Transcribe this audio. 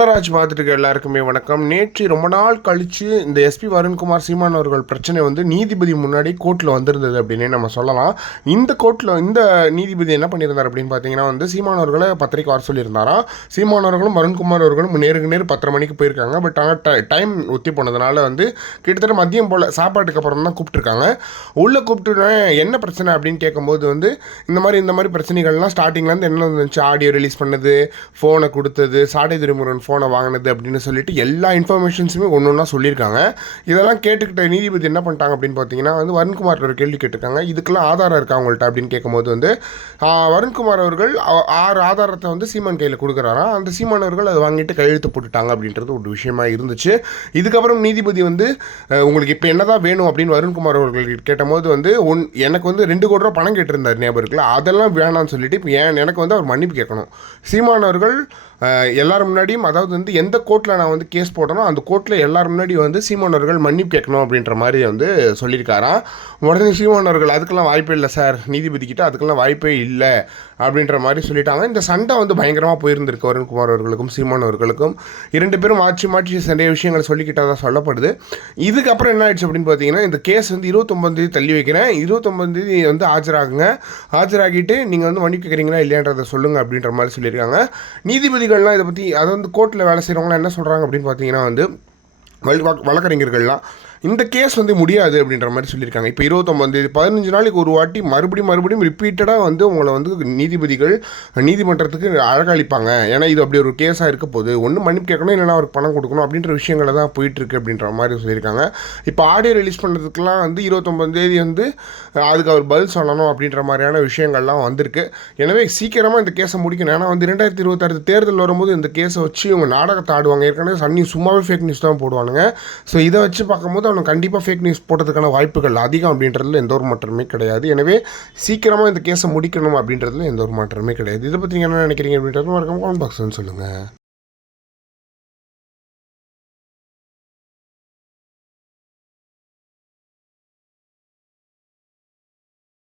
மலராஜ் பார்த்துட்டு எல்லாருக்குமே வணக்கம். நேற்று ரொம்ப நாள் கழித்து இந்த எஸ்பி வருண்குமார் சீமான் அவர்கள் பிரச்சனை வந்து நீதிபதி முன்னாடி கோர்ட்டில் வந்திருந்தது அப்படின்னே நம்ம சொல்லலாம். இந்த கோர்ட்டில் இந்த நீதிபதி என்ன பண்ணியிருந்தார் அப்படின்னு பார்த்தீங்கன்னா வந்து சீமான் அவர்களை பத்திரிக்கை வர சொல்லியிருந்தாராம் சீமான் அவர்களும் வருண்குமார் அவர்களும் நேருக்கு நேர் பத்தரை மணிக்கு போயிருக்காங்க. பட் ஆனால் டைம் ஒத்தி போனதுனால வந்து கிட்டத்தட்ட மதியம் போல் சாப்பாட்டுக்கு அப்புறம் தான் கூப்பிட்டுருக்காங்க. உள்ளே கூப்பிட்டு என்ன பிரச்சனை அப்படின்னு கேட்கும்போது வந்து இந்த மாதிரி இந்த மாதிரி பிரச்சனைகள்லாம் ஸ்டார்டிங்லேருந்து என்ன வந்துச்சு ஆடியோ ரிலீஸ் பண்ணது ஃபோனை கொடுத்தது சாடை திருமுருகன் ஃபோனை வாங்கினது அப்படின்னு சொல்லிட்டு எல்லா இன்ஃபர்மேஷன்ஸுமே ஒன்று ஒன்றா சொல்லியிருக்காங்க. இதெல்லாம் கேட்டுக்கிட்ட நீதிபதி என்ன பண்ணிட்டாங்க அப்படின்னு பார்த்தீங்கன்னா வந்து வருண்குமார் ஒரு கேள்வி கேட்டிருக்காங்க. இதுக்கெல்லாம் ஆதாரம் இருக்கா அவங்கள்ட்ட அப்படின்னு கேட்கும்போது வந்து வருண்குமார் அவர்கள் ஆறு ஆதாரத்தை வந்து சீமான் கையில் கொடுக்குறாராம் அந்த சீமான் அவர்கள் அதை வாங்கிட்டு கையெழுத்து போட்டுட்டாங்க அப்படின்றது ஒரு விஷயமா இருந்துச்சு. இதுக்கப்புறம் நீதிபதி வந்து உங்களுக்கு இப்போ என்னதான் வேணும் அப்படின்னு வருண்குமார் அவர்கள் கேட்டபோது வந்து ஒன் எனக்கு வந்து ரெண்டு கோடி ரூபா பணம் கேட்டிருந்தார் ஞாபகம் இருக்குல்ல அதெல்லாம் வேணாம்னு சொல்லிட்டு இப்போ ஏன் எனக்கு வந்து அவர் மன்னிப்பு கேட்கணும். சீமானவர்கள் எல்லாரும் முன்னாடியும் அதாவது அதாவது வந்து எந்த கோர்ட்டில் நான் வந்து கேஸ் போட்டனோ அந்த கோர்ட்டில் எல்லாரும் முன்னாடி வந்து சீமானவர்கள் மன்னிப்பு கேட்கணும் அப்படின்ற மாதிரி வந்து சொல்லியிருக்காராம். உடனே சீமானவர்கள் அதுக்கெல்லாம் வாய்ப்பே இல்லை சார். நீதிபதி கிட்ட அதுக்கெல்லாம் வாய்ப்பே இல்லை. அப்படின்ற மாதிரி சொல்லிட்டாங்க. இந்த சண்டை வந்து பயங்கரமாக போயிருந்திருக்கு வருண்குமார் அவர்களுக்கும் சீமான் அவர்களுக்கும். இரண்டு பேரும் மாற்றி மாற்றி நிறைய விஷயங்கள் தான் சொல்லப்படுது. இதுக்கப்புறம் என்ன ஆயிடுச்சு அப்படின்னு பார்த்தீங்கன்னா இந்த கேஸ் வந்து இருபத்தொம்பதேதி தள்ளி வைக்கிறேன். இருபத்தொம்பதேதி வந்து ஆஜராகுங்க. ஆஜராகிட்டு நீங்கள் வந்து மன்னிப்பு கேட்குறீங்களா இல்லையான்றதை சொல்லுங்கள் அப்படின்ற மாதிரி சொல்லியிருக்காங்க. நீதிபதிகள்லாம் இதை பற்றி அதை வந்து கோர்ட்டில் வேலை செய்கிறவங்களாம் என்ன சொல்கிறாங்க அப்படின்னு பார்த்தீங்கன்னா வந்து வழக்கறிஞர்கள்லாம் இந்த கேஸ் வந்து முடியாது அப்படின்ற மாதிரி சொல்லியிருக்காங்க. இப்போ இருபத்தொம்பது பதினஞ்சு நாளைக்கு ஒரு வாட்டி மறுபடியும் மறுபடியும் ரிப்பீட்டடாக வந்து உங்களை வந்து நீதிபதிகள் நீதிமன்றத்துக்கு அழகளிப்பாங்க ஏன்னா இது அப்படி ஒரு கேஸாக இருக்க போகுது. ஒன்று மன்னிப்பு கேட்கணும் இல்லைன்னா அவருக்கு பணம் கொடுக்கணும் அப்படின்ற விஷயங்களை தான் போயிட்டுருக்கு அப்படின்ற மாதிரி சொல்லியிருக்காங்க. இப்போ ஆடியோ ரிலீஸ் பண்ணுறதுக்குலாம் வந்து இருபத்தொம்பது தேதி வந்து அதுக்கு அவர் பதில் சொல்லணும் அப்படின்ற மாதிரியான விஷயங்கள்லாம் வந்திருக்கு. எனவே சீக்கிரமாக இந்த கேஸை முடிக்கணும். ஏன்னா வந்து ரெண்டாயிரத்தி இருபத்தாறு தேர்தல் வரும்போது இந்த கேஸை வச்சு இவங்க நாடகத்தை ஆடுவாங்க. ஏற்கனவே சன் நியூஸ் சும்மாவே ஃபேக் நியூஸ் தான் போடுவானுங்க. ஸோ இதை வச்சு பார்க்கும்போது அவனை கண்டிப்பாக ஃபேக் நியூஸ் போட்டதுக்கான வாய்ப்புகள் அதிகம் அப்படின்றதுல எந்த ஒரு மாற்றமே கிடையாது. எனவே சீக்கிரமாக இந்த கேஸை முடிக்கணும் அப்படின்றதுல எந்த ஒரு மாற்றமே கிடையாது. இதை பற்றி நீங்கள் என்ன நினைக்கிறீங்க அப்படின்றது மறக்காம கமெண்ட் பாக்ஸ் சொல்லுங்கள்